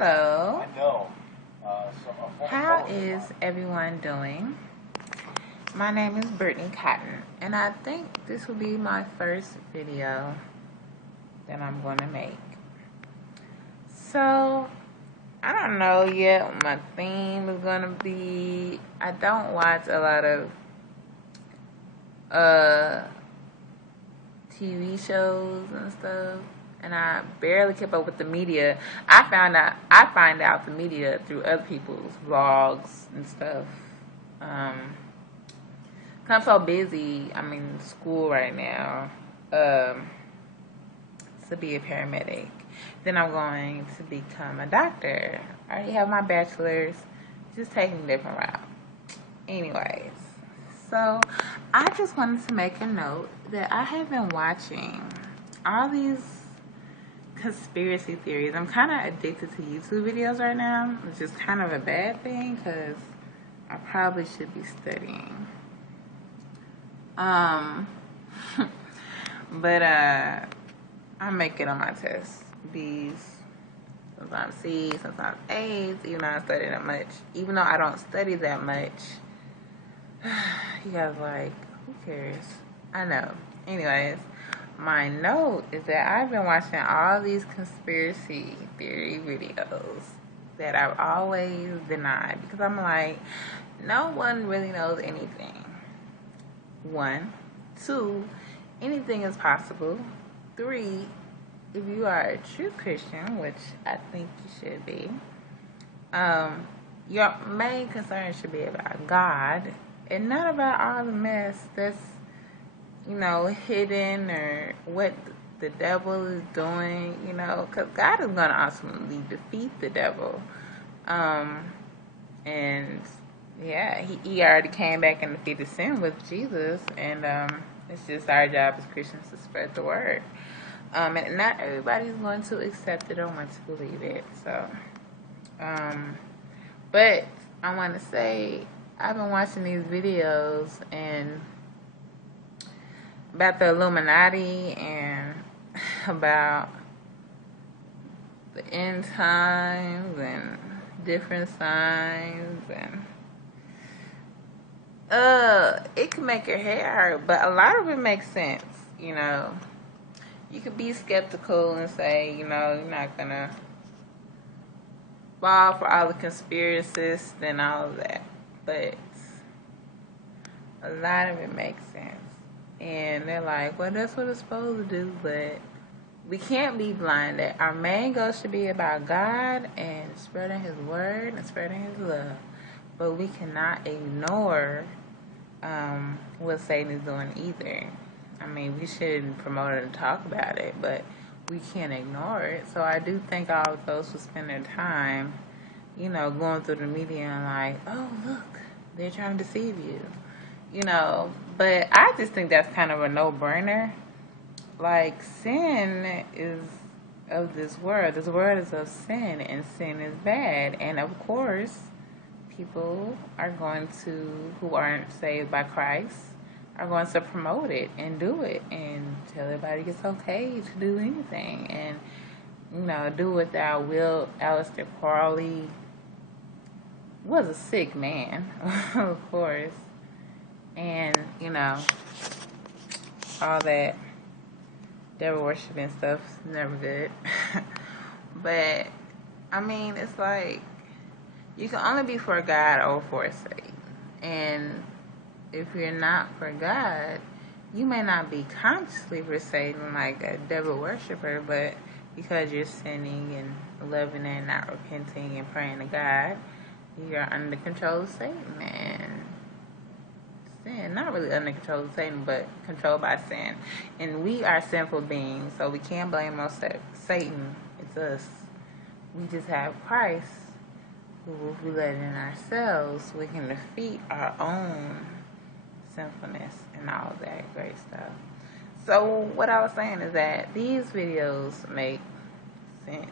Hello. I know. How is everyone doing? My name is Brittany Cotton, and I think this will be my first video that I'm going to make. So, I don't know yet what my theme is going to be. I don't watch a lot of TV shows and stuff, and I barely keep up with the media. I find out the media through other people's vlogs and stuff. I'm so busy. I'm in school right now to be a paramedic. Then I'm going to become a doctor. I already have my bachelor's, just taking a different route. Anyways, so I just wanted to make a note that I have been watching all these conspiracy theories. I'm kind of addicted to YouTube videos right now, which is kind of a bad thing because I probably should be studying. But I make it on my tests. B's, sometimes C's, sometimes A's, even though I don't study that much. Even though I don't study that much, you guys like, who cares? I know. Anyways, my note is that I've been watching all these conspiracy theory videos that I've always denied because I'm like, no one really knows anything. 1, 2, anything is possible. 3, if you are a true Christian, which I think you should be, your main concern should be about God and not about all the mess that's, hidden or what the devil is doing, because God is going to ultimately defeat the devil. And yeah, he already came back and defeated sin with Jesus, and it's just our job as Christians to spread the word. And not everybody's going to accept it or want to believe it. So, but I want to say I've been watching these videos and about the Illuminati and about the end times and different signs, and it can make your hair hurt, but a lot of it makes sense. You could be skeptical and say, you're not gonna fall for all the conspiracists and all of that, but a lot of it makes sense. And they're like, well, that's what it's supposed to do, but we can't be blinded. Our main goal should be about God and spreading His word and spreading His love. But we cannot ignore what Satan is doing either. I mean, we shouldn't promote it and talk about it, but we can't ignore it. So I do think all of those who spend their time, going through the media and like, oh, look, they're trying to deceive you. But I just think that's kind of a no-brainer. Like, sin is of this world. This world is of sin, and sin is bad. And of course, people are going to, who aren't saved by Christ, are going to promote it and do it and tell everybody it's okay to do anything. And, do what thou wilt. Aleister Crowley was a sick man, of course. And, all that devil worshiping stuff is never good. But, I mean, it's like, you can only be for God or for Satan. And if you're not for God, you may not be consciously for Satan like a devil worshiper, but because you're sinning and loving and not repenting and praying to God, you're under control of Satan. And sin, not really under control of Satan, but controlled by sin. And we are sinful beings, so we can't blame Satan. It's us. We just have Christ, who, if we let in ourselves, we can defeat our own sinfulness and all that great stuff. So what I was saying is that these videos make sense.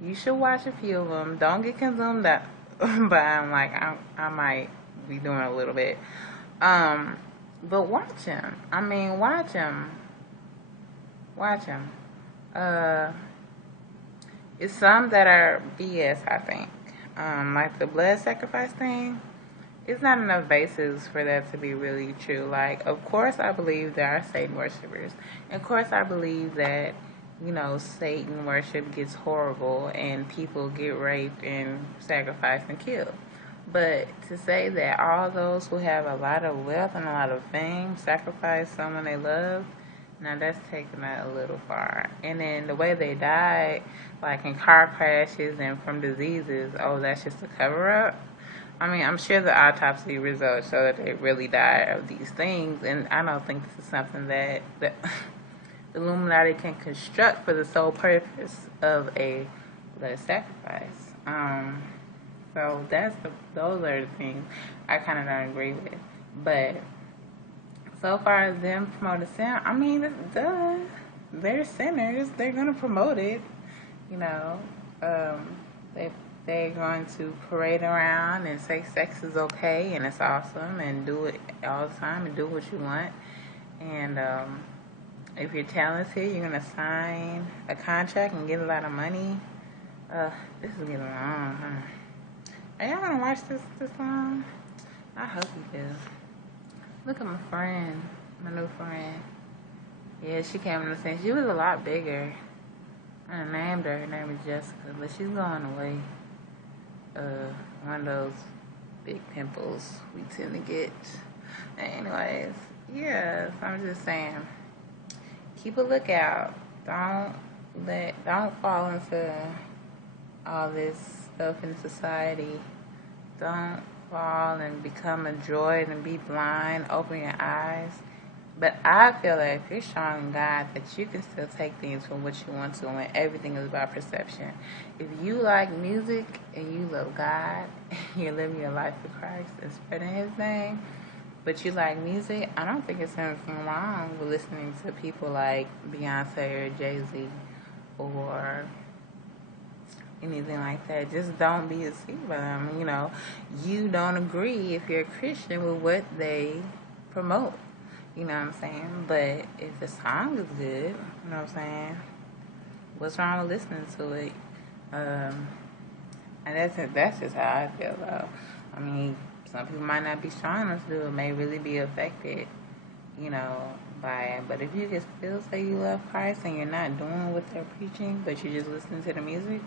You should watch a few of them. Don't get consumed by them like I might be doing a little bit. But watch them. I mean, watch them. It's some that are BS, I think. Like the blood sacrifice thing, it's not enough basis for that to be really true. Like, of course, I believe there are Satan worshippers. Of course, I believe that, Satan worship gets horrible and people get raped and sacrificed and killed. But to say that all those who have a lot of wealth and a lot of fame sacrifice someone they love, now that's taking that a little far. And then the way they died, like in car crashes and from diseases, oh, that's just a cover up. I mean, I'm sure the autopsy results show that they really died of these things, and I don't think this is something that the Illuminati can construct for the sole purpose of a blood sacrifice. So those are the things I kind of don't agree with. But so far as them promoting sin, I mean, duh, they're sinners. They're gonna promote it. They they're going to parade around and say sex is okay and it's awesome and do it all the time and do what you want. And if you're talented, you're gonna sign a contract and get a lot of money. This is getting long, huh? Are y'all gonna watch this long? I hope you do. Look at my friend, my new friend. Yeah, she came in the scene. She was a lot bigger. I named her. Her name is Jessica, but she's going away. One of those big pimples we tend to get. Anyways, yeah, so I'm just saying, keep a lookout. Don't fall into all this stuff in society. Don't fall and become a droid and be blind. Open your eyes. But I feel that if you're showing God, that you can still take things from what you want to when everything is about perception. If you like music and you love God, you're living your life for Christ and spreading His name, but you like music, I don't think it's anything wrong with listening to people like Beyonce or Jay-Z or anything like that. Just don't be deceived by them. You don't agree if you're a Christian with what they promote. You know what I'm saying? But if the song is good, you know what I'm saying? What's wrong with listening to it? And that's just how I feel, though. I mean, some people might not be strong enough to do it, may really be affected, by it. But if you can still say you love Christ and you're not doing what they're preaching, but you're just listening to the music,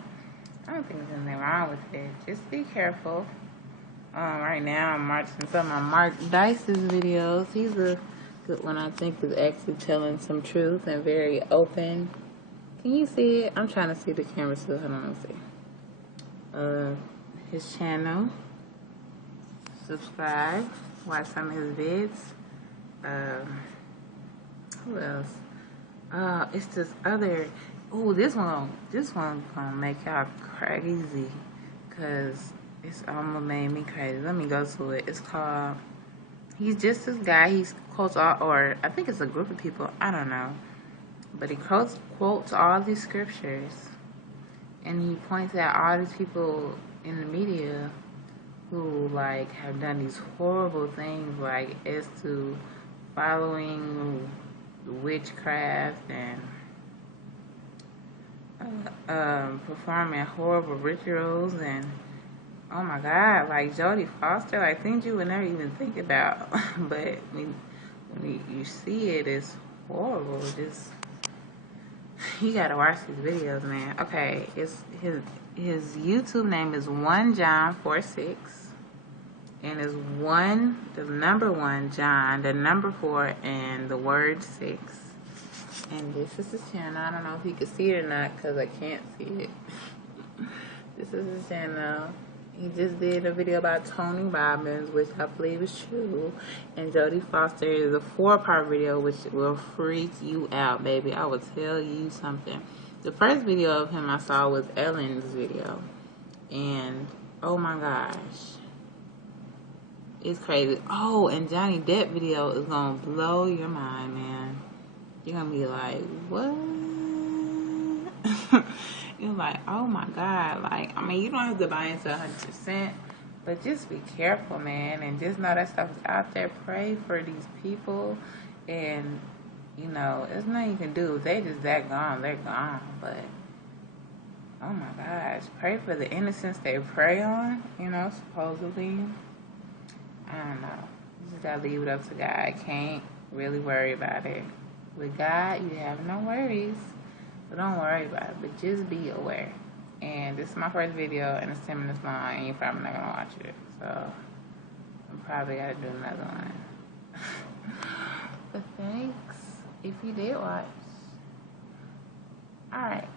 I don't think there's anything wrong with it. Just be careful. Right now, I'm watching some of Mark Dice's videos. He's a good one, I think, is actually telling some truth and very open. Can you see it? I'm trying to see the camera too. Hold on, let's see. His channel. Subscribe. Watch some of his vids. Who else? It's this other. Oh, this one gonna make y'all crazy, cause it's almost made me crazy. Let me go to it. It's called. He's just this guy. He quotes all, or I think it's a group of people. I don't know, but he quotes all these scriptures, and he points out all these people in the media who have done these horrible things, as to following witchcraft and performing horrible rituals and. Oh my God, Jodie Foster, things you would never even think about. But when you see it, it's horrible. You gotta watch these videos, man. Okay, it's his YouTube name is 1John46, and it's the number 1 John, the number 4, and the word 6. And this is his channel. I don't know if you can see it or not because I can't see it. This is his channel. He just did a video about Tony Robbins, which I believe is true. And Jodie Foster is a 4-part video, which will freak you out, baby. I will tell you something. The first video of him I saw was Ellen's video. And, oh my gosh. It's crazy. Oh, and Johnny Depp video is going to blow your mind, man. You're going to be like, what? You're like, oh my God. You don't have to buy into 100%, but just be careful, man. And just know that stuff is out there. Pray for these people. And, there's nothing you can do. If they just that gone, they're gone. But Oh my gosh. Pray for the innocents they prey on, you know, supposedly. I don't know. You just gotta leave it up to God. Can't really worry about it. With God, you have no worries. So don't worry about it. But just be aware. And this is my first video, and it's 10 minutes long, and you're probably not gonna watch it. So I'm probably gotta do another one. But thanks if you did watch. Alright.